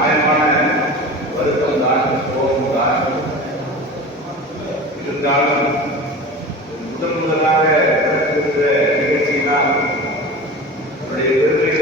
நியாயமான வருத்தம் தான் கோபம் தான் இருந்தாலும் முதன் முதலாக நடத்திருக்கிற நிகழ்ச்சியினால் என்னுடைய பெருமை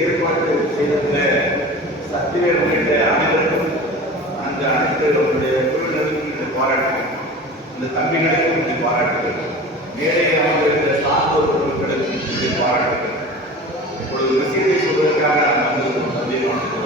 ஏற்பாடு செய்திருந்த சத்தியவேல் உள்ளிட்ட அனைவருக்கும் அந்த அனைத்து உங்களுடைய குழுவினருக்கும் இந்த பாராட்டுகள் இந்த தம்பிகளுக்கும் இந்த பாராட்டுகள் மேலே அமர்ந்திருக்கிற சார்ந்தோர் குழுக்களுக்கும் இந்த பாராட்டுகள் இப்பொழுது விசையை சொல்வதற்காக நான் வந்து சந்தேகமாக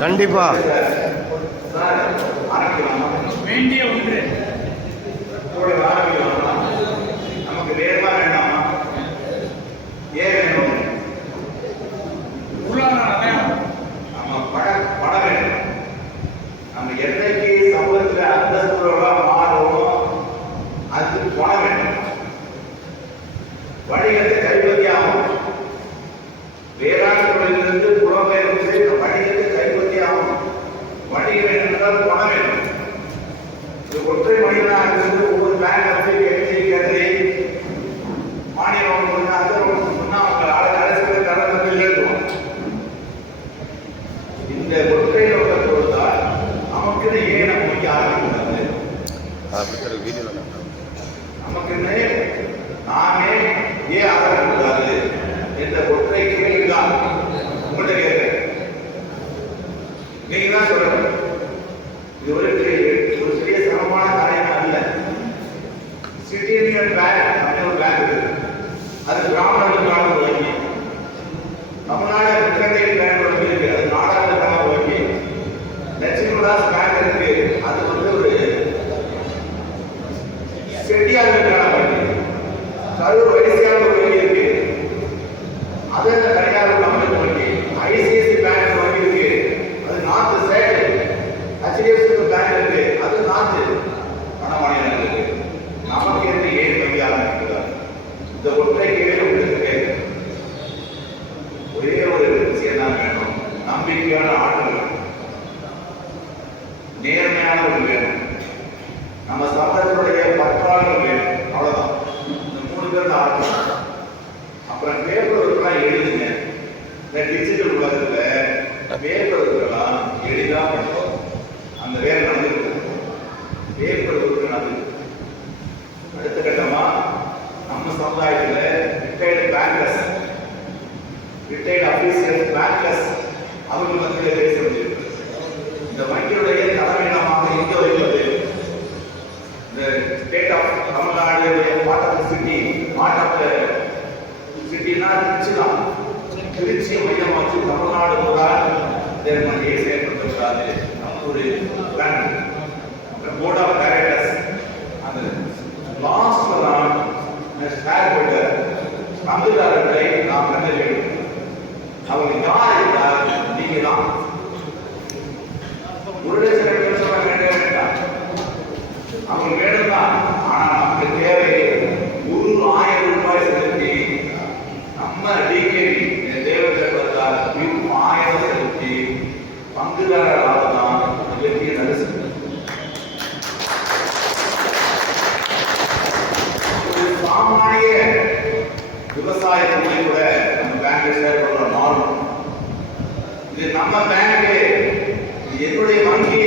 கண்டிப்பா வேண்டிய ஒன்று. ஒற்றை மனிதனாக இருந்து ஒவ்வொரு பேங்க் அப்படி எழுதி கதை மாநிலம் சொன்னா அவங்க அரசுகள் கடந்து இந்த ஒற்றை நோக்கத்தோடு தான் நமக்கு ஏன் நமக்கு செட்டியார்களுக்கான வங்கி கரூர் வைசியான ஒரு வங்கி இருக்கு அது அந்த தனியார் தமிழ் வங்கி ஐசிஐசி பேங்க் வங்கி இருக்கு அது நார்த் சைடு ஹெச்டிஎஃப்சி பேங்க் இருக்கு அது நார்த் வட மாநிலங்கள் இருக்கு நமக்கு என்று ஏன் வங்கியாக இருக்கிறார் இந்த ஒற்றை கேள்வி உங்களுக்கு கேட்கிறேன். ஒரே ஒரு விஷயம் தான் வேணும் நம்பிக்கையான ஆட்கள் வேணும். நேர்மையானவர்கள் வேணும் நம்ம சமூகத்தினுடைய பற்றாளர்கள் வேணும் அவ்வளவுதான் இந்த மூணு பேர் தான் ஆட்கள் அப்புறம் பேப்பர் ஒர்க்கெல்லாம் எழுதுங்க இந்த டிஜிட்டல் உலகத்துல பேப்பர் எளிதாக எளிதா பண்ணுவோம் அந்த வேலை நடந்துருக்கு பேப்பர் நடந்து அடுத்த கட்டமாக நம்ம சமுதாயத்தில் retired bankers retired official bankers அவங்க வந்து பேச முடியும் இந்த வங்கியுடைய தலைமையிடமாக எங்க வைப்பது இந்த state of தமிழ்நாடுடைய part of city part of சிட்டினா Trichy தான் திருச்சி மையமாக வச்சு தமிழ்நாடு கூட மணியை செயல்படுத்தக்கூடாது நம்ம ஒரு பிளான் போர்ட் ஆஃப் டைரக்டர்ஸ் அந்த லாஸ்ட்ல தான் ஷேர் ஹோல்டர் பங்குதாரர்களை நாம் கண்ட வேண்டும் அவங்க யார் என்றால் நீங்க தான் ஒரு லட்சம் ரெண்டு லட்சம் ரூபாய் வேண்டவே வேண்டாம் அவங்க வேணும் தான் ஆனா நமக்கு தேவை ஒரு ஆயிரம் ரூபாய் செலுத்தி நம்ம ஒரு சாமானிய விவசாய தொழிலை கூட நம்ம பேங்க்ல ஷேர் பண்ற மாறும். இது நம்ம பேங்க் என்னுடைய வங்கி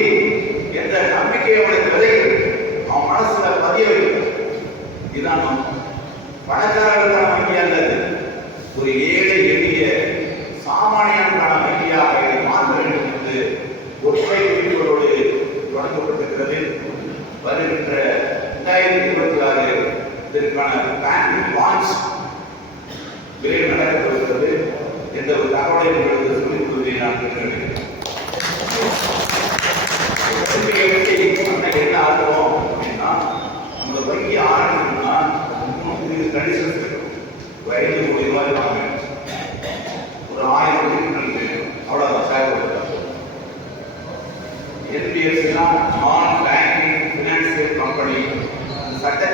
என்ற நம்பிக்கை அவனுக்கு விதைக்கிறது. அவன் மனசுல பதிய வைக்கிறது. இதுதான் பணக்காரர்களுக்கான வங்கி அல்லது ஒரு ஏழை எளிய சாமானியனுக்கான வங்கியாக இதை மாற்ற வேண்டும் என்று ஒற்றை குறிக்கோளோடு தொடங்கப்பட்டிருக்கிறது. வருகின்ற விரைவில் நடக்கவிருக்கிறது என்ற ஒரு தகவலை உங்களுக்கு சொல்லிக் கொள்வதை நான் என்ன ஆகிறோம் அப்படின்னா நம்ம வங்கி ஆரம்பிக்கணும்னா மூணு கண்டிஷன்ஸ் இருக்கு ஒரு ஐந்து ஒரு ஆயிரம் உறுப்பினர்கள் வேணும். அவ்வளவுதான் செயல்படுத்த என்பிஎஸ்சினா நான் பேங்கிங் கம்பெனி அந்த சட்டத்திற்கு